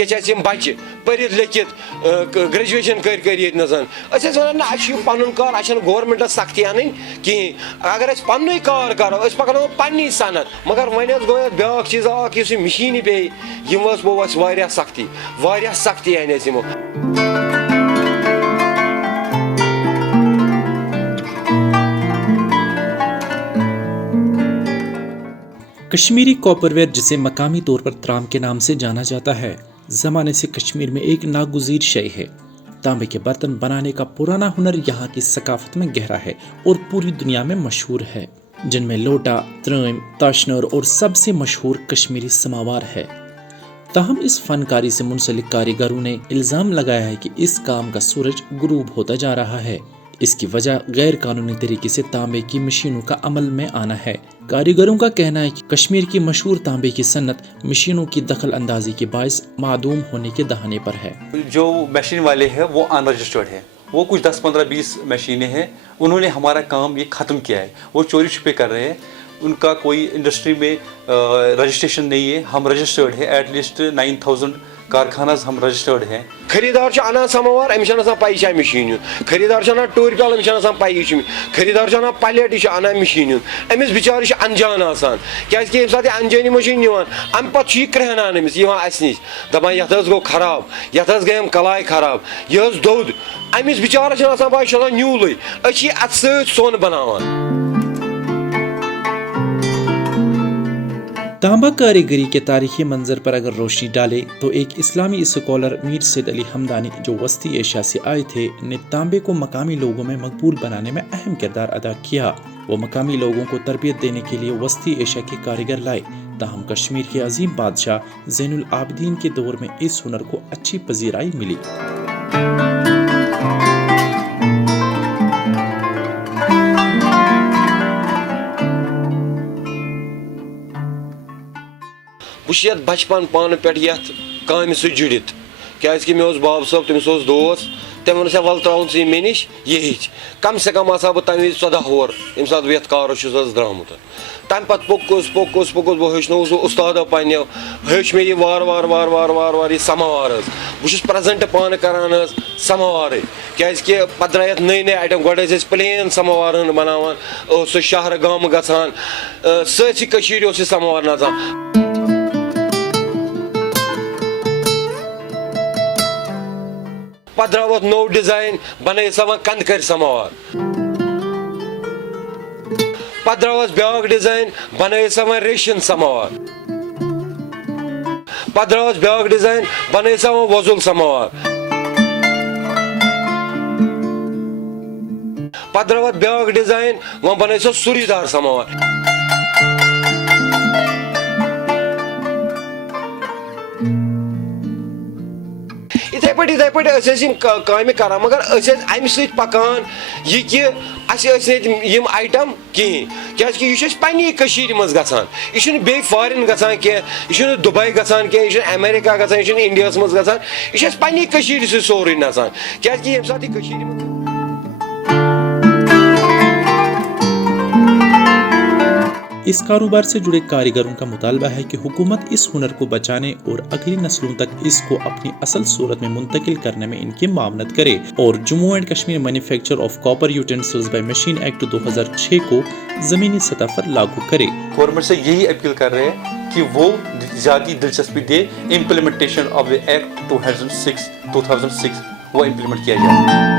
वनकस बच्चे पढ़ लिखित ग्रेजुएशन कर नजन वन पन कार गवर्नमेंट सख्ती अन कहें अगर पन्न कार करो पकड़ो पन्नी सनत मगर वन गो ब्या चीज़ मशीन पे वो सख्ती अन यमो। कश्मीरी कॉपरवेयर, जिसे मकामी तौर पर त्राम के नाम से जाना जाता है, ज़माने से कश्मीर में एक नागुज़ीर शय है। तांबे के बर्तन बनाने का पुराना हुनर यहाँ की सकाफत में गहरा है और पूरी दुनिया में मशहूर है, जिनमें लोटा, त्रम, ताशनर और सबसे मशहूर कश्मीरी समावार है। ताहम इस फनकारी से मुंसलिक कारीगरों ने इल्ज़ाम लगाया है कि इस काम का सूरज गुरूब होता जा रहा है। इसकी वजह गैर कानूनी तरीके से तांबे की मशीनों का अमल में आना है। कारीगरों का कहना है कि कश्मीर की मशहूर तांबे की सन्नत मशीनों की दखल अंदाजी के बायस मादूम होने के दहाने पर है। जो मशीन वाले हैं वो अनरजिस्टर्ड है, वो कुछ 10, 15, 20 मशीनें हैं, उन्होंने हमारा काम ये ख़त्म किया है, वो चोरी छुपे कर रहे हैं, उनका कोई इंडस्ट्री में रजिस्ट्रेशन नहीं है। हम रजिस्टर्ड है, एटलीस्ट 9000 कारखानाज हम रजिस्टर्ड हैं। खरीदार अना समोवार अमिस पाई मशीन, खरीदार टूर प्याल अमिस पाई, खरीदार पलेट यह अना मशीन, अमिस बिचार अनजान क्या सात अनजानी मशीन अम पे क्रहनान अमिस अस नश दपान ये गो खराब, ये गई कलाई खराब, यह दोद अमिस बिचार पा न्यूल अत सोन बनावान। तांबा कारीगरी के तारीखी मंजर पर अगर रोशनी डाले तो एक इस्लामी स्कॉलर मीर सैद अली हमदानी, जो वस्ती एशिया से आए थे, ने तांबे को मकामी लोगों में मकबूल बनाने में अहम किरदार अदा किया। वो मकामी लोगों को तरबियत देने के लिए वस्ती एशिया के कारीगर लाए। ताहम कश्मीर के अजीम बादशाह ज़ैनुल आबिदीन के दौर में इस हुनर को अच्छी पजीराई मिली। बहुत बचपन पान पे काम जुड़ित क्या मे बाब साहब तमिस दोस्त तम वो वल त्राउन सी मे नश ये कम से कम आसा बह तम 14 वोर ये सात बह कार द्रामुत तम पे पोकुस बह हेचनस उस्तादो पनो हेच मे वार वार वार वार वार वार ये समावार बहुत प्रेजेंट पान करान समावार क्या पे द्राय नई नई आइटम गो प्लेन समावार बनावान सह शहर गाम गसान ससी समावार नचान। पे द्राव नो डिजाइन बन कंदकर समावार, पे द्राव ब्या डिजाइन बन रेशन समावार, पे द्राव ब्या डिजाइन बन वजुल समावार, पे द्राव ब्या डिजाइन वो बन सुरीदार समावार। इथे पे काम कर मगर अम पकान यह कि आइटम कहें क्या पन्नी मज गसान यह बे फॉरेन गसान कह दुबई गसान कह यह अमेरिका गसान यह इंडिया मज गसान यह पन्नी सोरे नसान क्या ये सात इस कारोबार से जुड़े कारीगरों का मुतालबा है कि हुकूमत इस हुनर को बचाने और अगली नस्लों तक इसको अपनी असल सूरत में मुंतकिल करने में इनकी मामनत करे और Jammu and Kashmir manufacture of copper utensils by machine act 2006 को जमीनी सतह पर लागू करे। गवर्नमेंट से यही अपील कर रहे हैं कि वो ज़्यादा दिलचस्पी दे इम्प्लीमेंटेशन ऑफ द एक्ट 2006 वो इम्प्लीमेंट किया जाए।